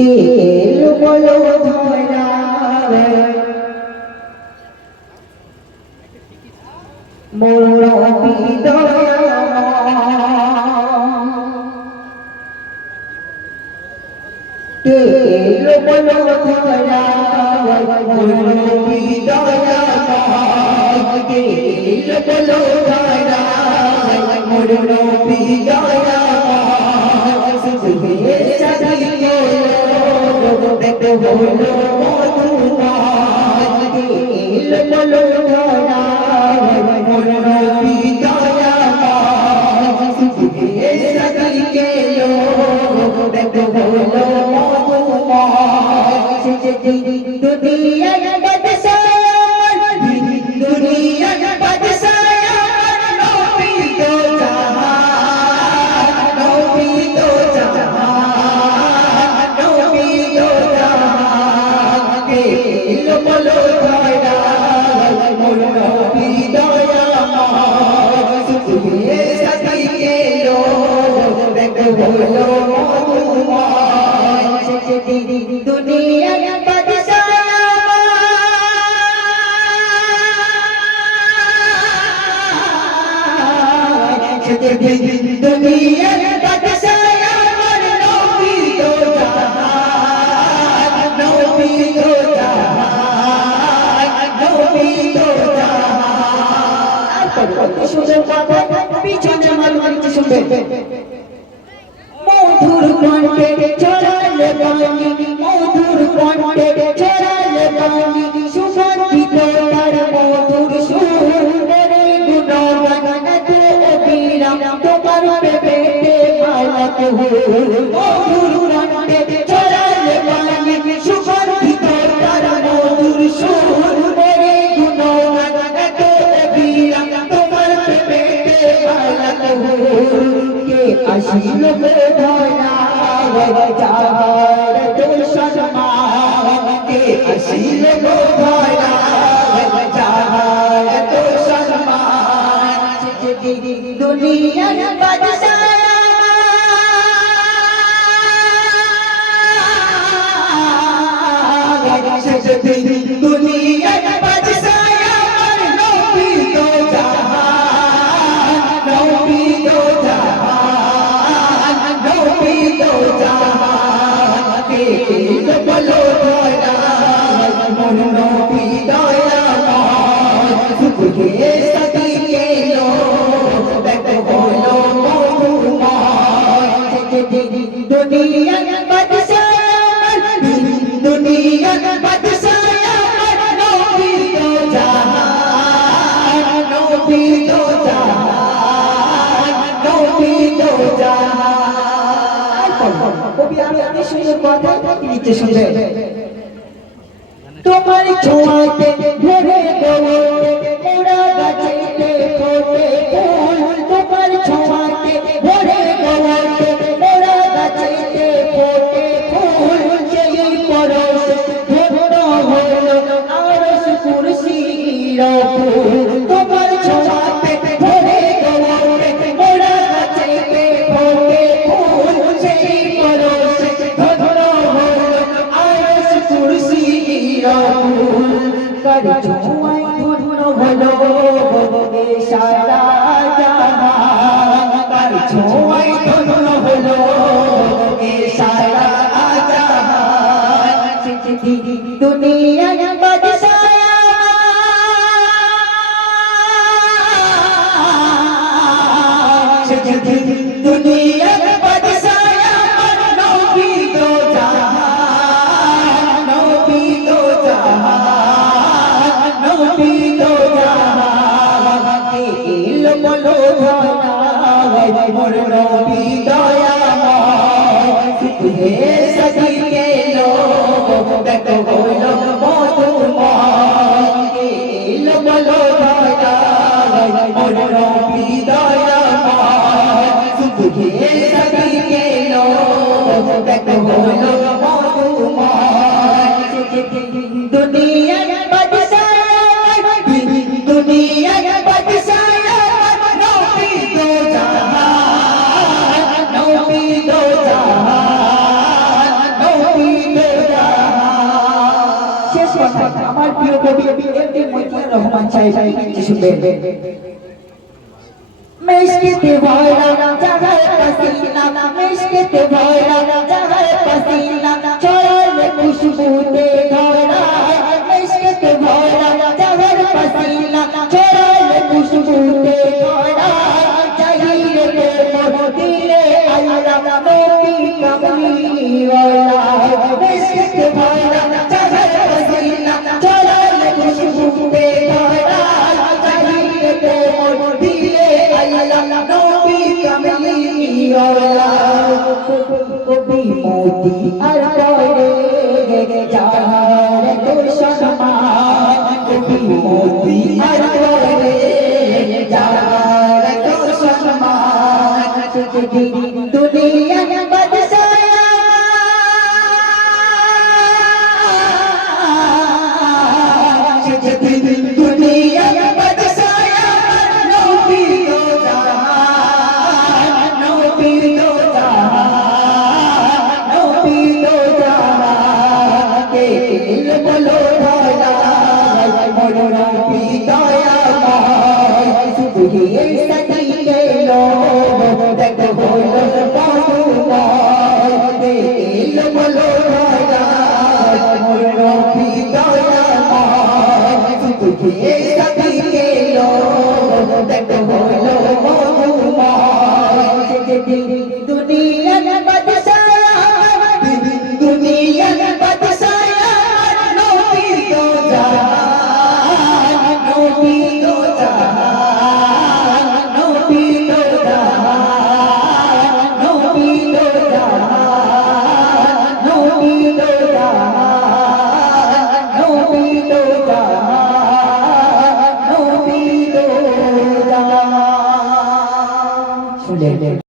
তেল বলো ধরা মোর তেল বলো ধরা মোর বিদয়া তেল বলো ধরা মোর বিদয়া সুখে সাজিয়ে দেখো হলো মধুময় তেল বলো ধরা মোর বিদয়া সুখে সাজিয়ে দেখো হলো दुनिया बदसाया दुनिया बदसाया नबी तो जहां नबी तो जहां नबी तो जहां के बोलो दया मोर नबी दया सुखे सदी के लो देखो बोलो दुनिया दुनिया बदसाया मोर नबी तो जहां नबी तो जहां नबी तो जहां কত সুন্দর কথা পিছনে মানুষ শুনবে মধুর কণ্ঠে ছড়ালে বাণী মধুর কণ্ঠে ছড়ালে বাণী সুগন্ধিত তার মধুর সুর রে গুণগান তো অবিরাম তোমার পেটে মালক হো মধুর কণ্ঠে ছড়ালে বাণী সুগন্ধিত তার মধুর সুর রে গুণগান তো অবিরাম তোমার পেটে মালক হো কে আসিল ধরা যার তোর সম্মান কে আসিল ধরা যার তোর সম্মান দুনিয়া বাদশায়া দুনিয়া বাদশায়া নবী তো জাহান নবী তো জাহান নবী তো জাহান কে বলো দয়া মোর নবী দয়া সুখে সদি কে লো দেখো বলো মধুময় দুনিয়া বাদশায়া দুনিয়া বাদশায়া নবী তো জাহান নবী তো জাহান নবী তো জাহান কবি আমি সুন্দর কথা নিচে শুনবে তোমার ছোঁয়াতে ভরে দেবো মোরা গাছেতে ফোটে ফুল তোমার ছোঁয়াতে ভরে দেবো মোরা গাছেতে ফোটে ফুল সেই পরশ ধন্য হলো আরশ কুরসির ফুল তোমার ছোঁয়াতে ভরে দেবো মোরা গাছেতে ফোটে ফুল সেই পরশ ধন্য হলো আরশ কুরসির ফুল কর ছোঁয়ায় ধন্য হলো এ সারা জাহান কর ছোঁয়ায় ধন্য হলো এ সারা জাহান দুনিয়া বাদশায়া দুনিয়া বাদশায়া নবী তো জাহান নবী তো জাহান নবী তো জাহান তেল বলো ধরা মোর নবী দয়াময় সুখে সদি কে লো দেখো হলো মধুময় তেল বলো ধরা মোর নবী দয়াময় সুখে সদি কে লো দেখো হলো মধুময় দুনিয়া বাদশায়া দুনিয়া বাদশায়া নবী তো জাহান নবী তো জাহান নবী আমার প্রিয় কবি এমডি মতিউর রহমান সাহেব কিছু শুনবেন। মিশকে ভরা জাগায় পসিনা, মিশকে ভরা জাগায় পসিনা, ছড়ালে খুশবুতে ধরা। মিশকে ভরা জাগায় পসিনা, ছড়ালে খুশবুতে ধরা। চাহিরে প্রেম দিলে আল্লাহ নবী কামলিওয়ালা। মিশকে ভরা জাগায় পসিনা, ছড়ালে খুশবুতে ধরা। চাহিরে প্রেম দিলে আল্লাহ নবী কামলিওয়ালা। কবি মোতি আর করে যার সম্মান, কবি মোতি আর করে যার সম্মান। দুনিয়া বাদশায়া দুনিয়া বাদশায়া নবী দো জাহান, নবী দো জাহান, নবী দো জাহান। কে বলো ধরা মোর নবী দয়াময়। শুধু এই সাথী গেলো দেখো হলো মধুময়। কে বলো ধরা মোর নবী দয়াময়। শুধু এই সাথী গেলো দেখো হলো মধুময়। দুনিয়া বাদশায়া, দুনিয়া বাদশায়া নবী দো জাহান, নবী দো জাহান, নবী দো জাহান, নবী দো জাহান, নবী দো জাহান, নবী দো জাহান, নবী দো জাহান। শুনলেন?